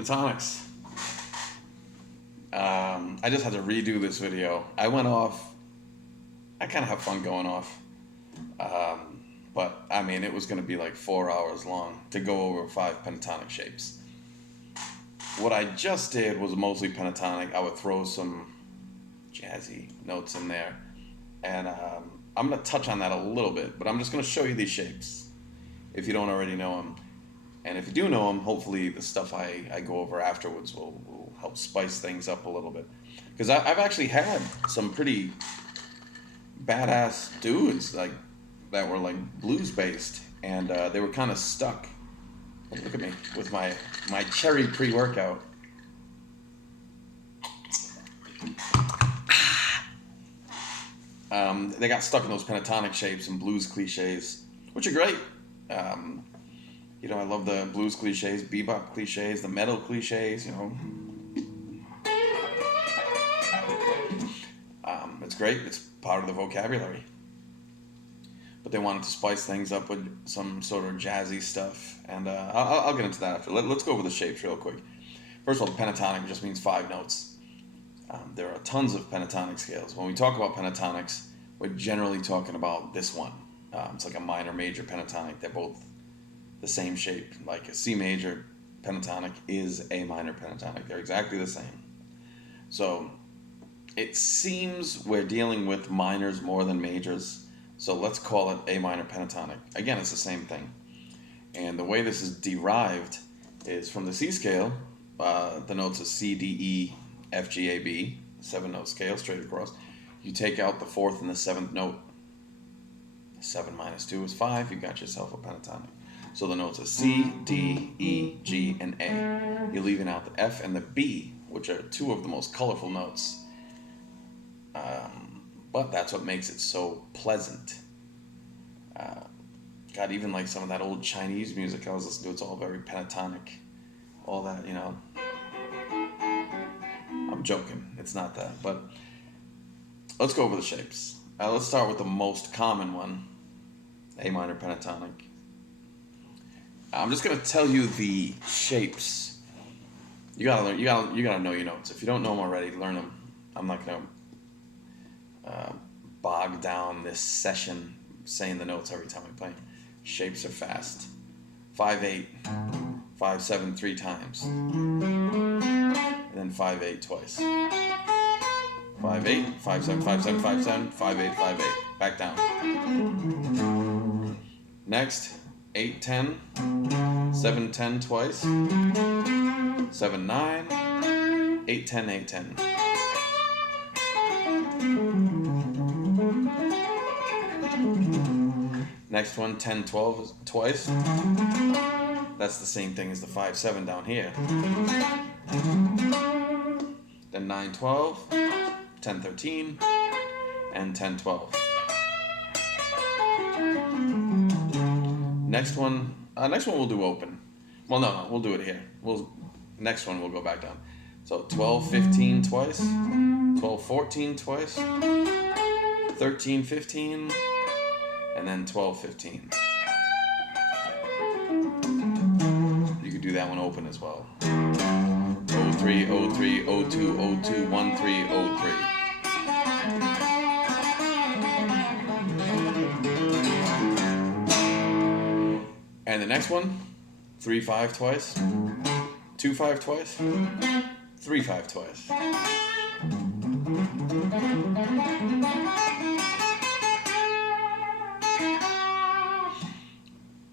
Pentatonics. I just had to redo this video. I went off. I kind of have fun going off. But I mean, it was going to be like 4 hours long to go over 5 pentatonic shapes. What I just did was mostly pentatonic. I would throw some jazzy notes in there. And I'm going to touch on that a little bit, but I'm just going to show you these shapes if you don't already know them. And if you do know them, hopefully the stuff I go over afterwards will help spice things up a little bit. Because I've actually had some pretty badass dudes like that were like blues based, and they were kind of stuck. Look at me with my cherry pre-workout. They got stuck in those pentatonic shapes and blues cliches, which are great. You know, I love the blues cliches, bebop cliches, the metal cliches, you know. It's great. It's part of the vocabulary. But they wanted to spice things up with some sort of jazzy stuff. And I'll get into that after. Let's go over the shapes real quick. First of all, pentatonic just means 5 notes. There are tons of pentatonic scales. When we talk about pentatonics, we're generally talking about this one. It's like a minor major pentatonic. They're both the same shape. Like a C major pentatonic is a minor pentatonic. They're exactly the same. So it seems we're dealing with minors more than majors. So let's call it A minor pentatonic. Again, it's the same thing. And the way this is derived is from the C scale. The notes are C, D, E, F, G, A, B. 7-note scale straight across. You take out the 4th and the 7th note. 7 minus 2 is 5. You got yourself a pentatonic. So the notes are C, D, E, G, and A. You're leaving out the F and the B, which are 2 of the most colorful notes. But that's what makes it so pleasant. God, even like some of that old Chinese music I was listening to, it's all very pentatonic. All that, you know. I'm joking. It's not that. But let's go over the shapes. Let's start with the most common one, A minor pentatonic. I'm just gonna tell you the shapes. You gotta learn. You gotta know your notes. If you don't know them already, learn them. I'm not gonna bog down this session saying the notes every time I play. Shapes are fast. 5/8, 5/7 3 times, and then 5/8 twice. 5/8, 5/7, 5/7, 5/7, 5/8, 5/8. Back down. Next, 8/10, 7/10 twice, 7/9, 8/10, 8/10. Next one, 10/12 twice. That's the same thing as the 5/7 down here. Then 9/12, 10/13, and 10/12. Next one we'll do open. Well, no, we'll do it here. Next one we'll go back down. So 12/15 twice, 12/14 twice, 13/15, and then 12/15. You could do that one open as well. 03, 03, 02, 02, 13, 03. And the next one, 3/5 twice, 2/5 twice, 3/5 twice.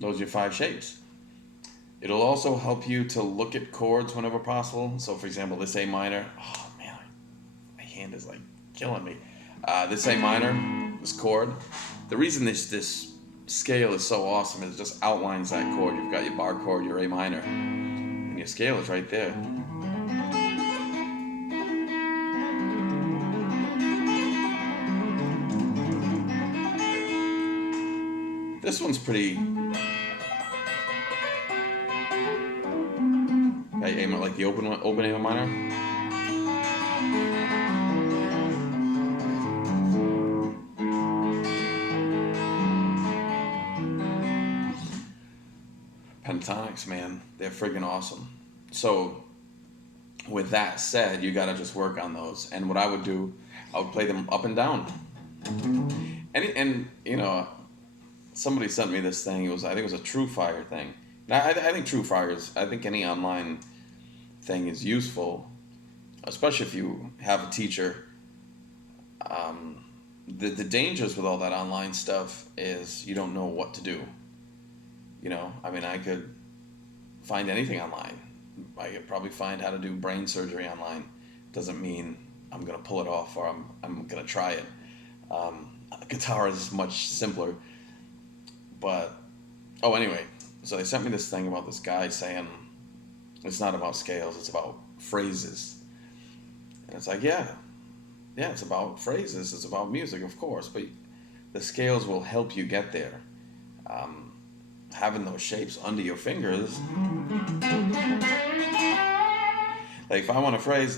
Those are your 5 shapes. It'll also help you to look at chords whenever possible. So, for example, this A minor. Oh man, my hand is like killing me. This A minor, this chord. The reason this scale is so awesome is it just outlines that chord. You've got your bar chord, your A minor, and your scale is right there. This one's pretty. Like the open A minor. Pentatonics, man, they're friggin' awesome. So with that said, you got to just work on those. And what I would do, I would play them up and down. And you know, somebody sent me this thing. It was, I think it was a True Fire thing. Now, I think True Fire is, I think any online thing is useful, especially if you have a teacher. The dangers with all that online stuff is you don't know what to do. You know, I mean, I could find anything online. I could probably find how to do brain surgery online. Doesn't mean I'm gonna pull it off or I'm gonna try it. Guitar is much simpler, but anyway, so they sent me this thing about this guy saying it's not about scales, it's about phrases, and it's like, yeah, it's about phrases, it's about music, of course, but the scales will help you get there. Having those shapes under your fingers, like if I want a phrase,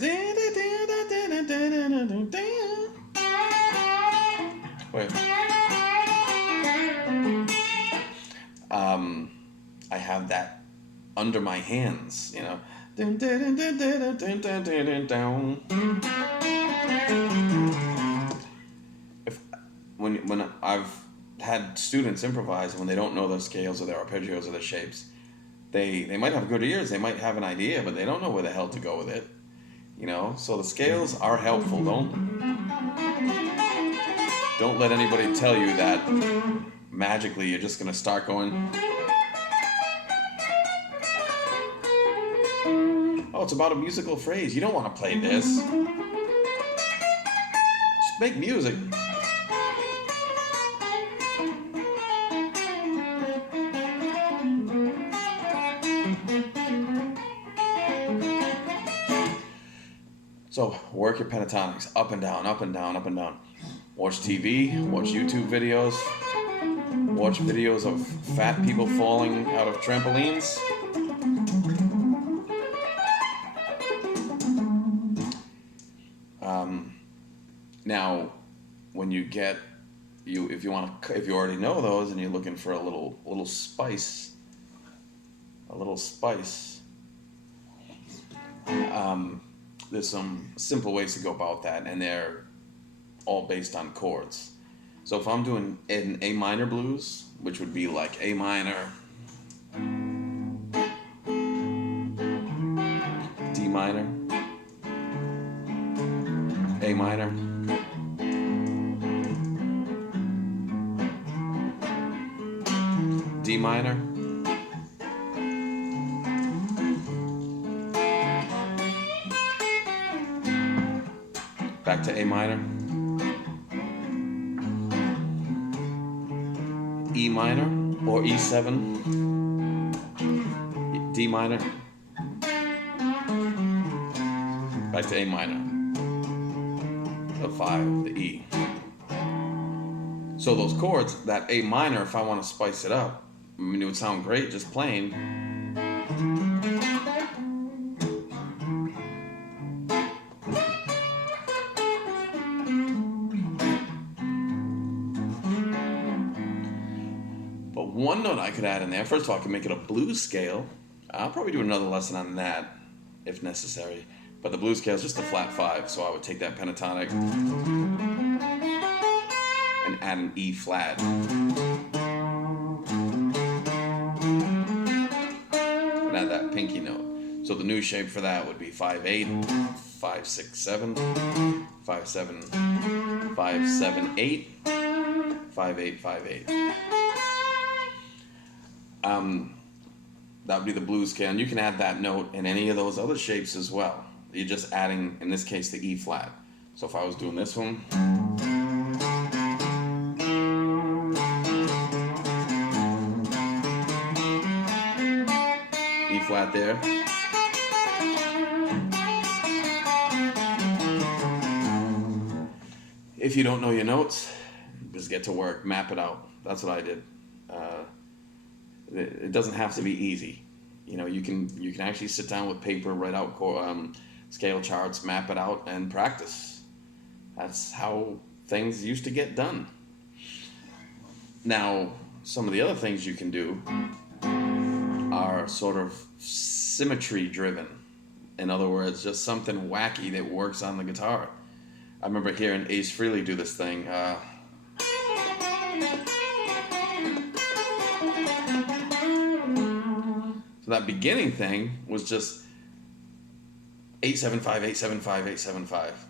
wait, I have that under my hands, you know. If when I've had students improvise when they don't know the scales or their arpeggios or the shapes, they might have good ears, they might have an idea, but they don't know where the hell to go with it. You know, so the scales are helpful. Don't let anybody tell you that magically you're just gonna start going. Oh, it's about a musical phrase. You don't want to play this. Just make music. So work your pentatonics up and down, up and down, up and down. Watch TV, watch YouTube videos, watch videos of fat people falling out of trampolines. Now, when you get if you already know those and you're looking for a little spice, there's some simple ways to go about that, and they're all based on chords. So if I'm doing an A minor blues, which would be like A minor, D minor, A minor, D minor, back to A minor, E minor or E7, D minor, back to A minor, the 5, the E. So those chords, that A minor, if I want to spice it up, I mean, it would sound great just playing. But one note I could add in there, first of all, I can make it a blues scale. I'll probably do another lesson on that if necessary. But the blues scale is just a flat 5, so I would take that pentatonic and add an E flat. And add that pinky note. So the new shape for that would be 5/8, 5/6/7, 5/7, 5/7/8, 5/8, 5/8. That would be the blues scale, and you can add that note in any of those other shapes as well. You're just adding, in this case, the E flat. So if I was doing this one, E flat there. If you don't know your notes, just get to work, map it out. That's what I did. It doesn't have to be easy. You know, you can actually sit down with paper, write out scale charts, map it out, and practice. That's how things used to get done. Now, some of the other things you can do are sort of symmetry driven. In other words, just something wacky that works on the guitar. I remember hearing Ace Frehley do this thing. So that beginning thing was just 875, 875, 875.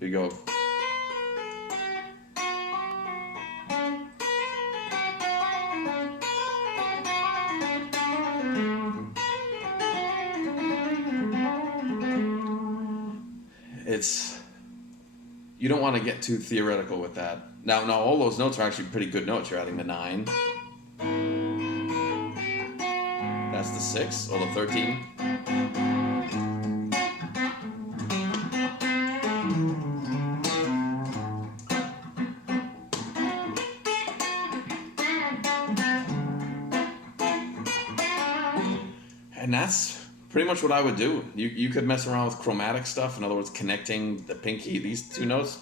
You go. You don't want to get too theoretical with that. Now, all those notes are actually pretty good notes. You're adding the 9. That's the 6 or the 13. And that's pretty much what I would do. You could mess around with chromatic stuff. In other words, connecting the pinky, these two notes.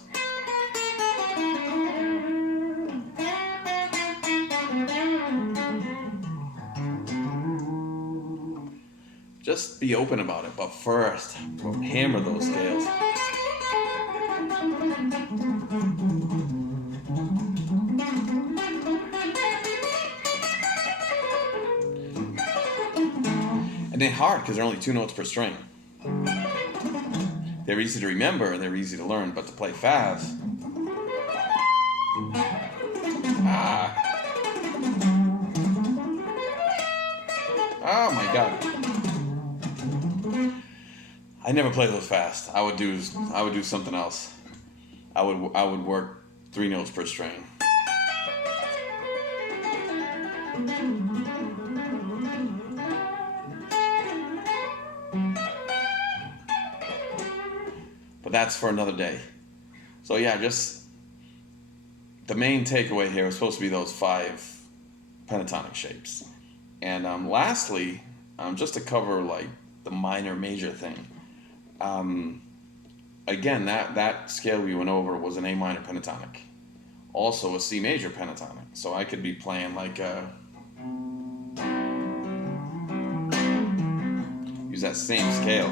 Just be open about it. But first, hammer those scales. And they're hard because they're only 2 notes per string. They're easy to remember and they're easy to learn, but to play fast. Oh my God. I never play those fast. I would do something else. I would work 3 notes per string. But that's for another day. So yeah, just the main takeaway here is supposed to be those 5 pentatonic shapes. And lastly, just to cover like the minor major thing. Again, that scale we went over was an A minor pentatonic, also a C major pentatonic. So I could be playing like use that same scale.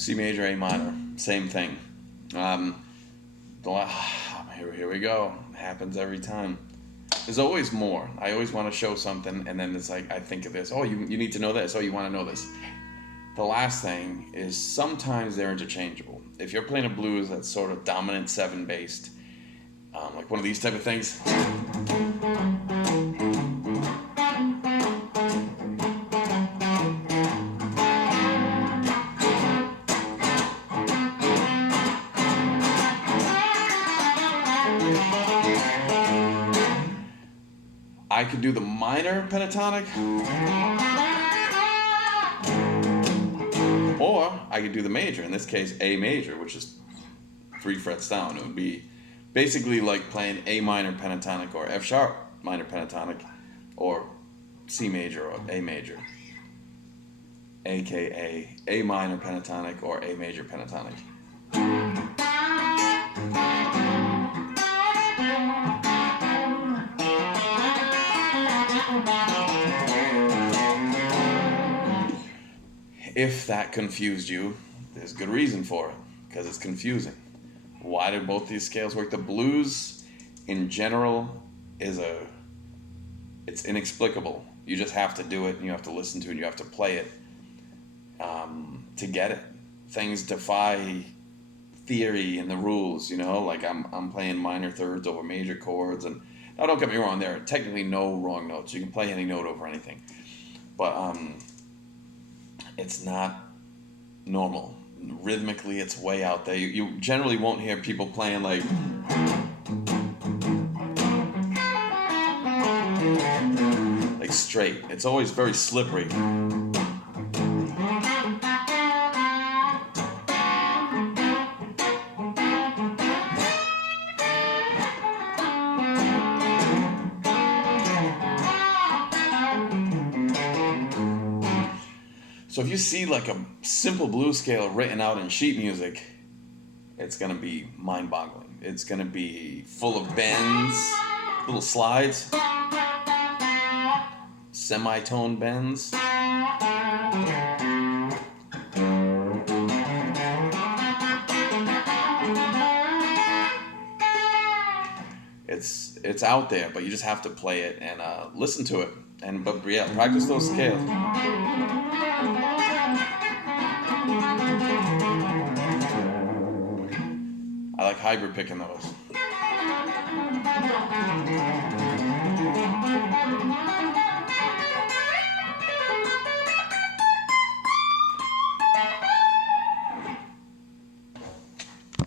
C major, A minor, same thing. Here we go. It happens every time. There's always more. I always want to show something, and then it's like I think of this. Oh, you need to know this. Oh, you want to know this. The last thing is sometimes they're interchangeable. If you're playing a blues that's sort of dominant 7 based, like one of these type of things. I could do the minor pentatonic, or I could do the major, in this case A major, which is 3 frets down. It would be basically like playing A minor pentatonic or F sharp minor pentatonic or C major or A major, aka A minor pentatonic or A major pentatonic. If that confused you, there's good reason for it, because it's confusing. Why do both these scales work? The blues, in general, it's inexplicable. You just have to do it, and you have to listen to it, and you have to play it to get it. Things defy theory and the rules, like I'm playing minor thirds over major chords, and now don't get me wrong, there are technically no wrong notes. You can play any note over anything, but it's not normal. Rhythmically, it's way out there. You generally won't hear people playing like straight. It's always very slippery. So if you see like a simple blues scale written out in sheet music, it's going to be mind-boggling. It's going to be full of bends, little slides, semitone bends. It's out there, but you just have to play it and listen to it, but yeah, practice those scales. I like hybrid picking those.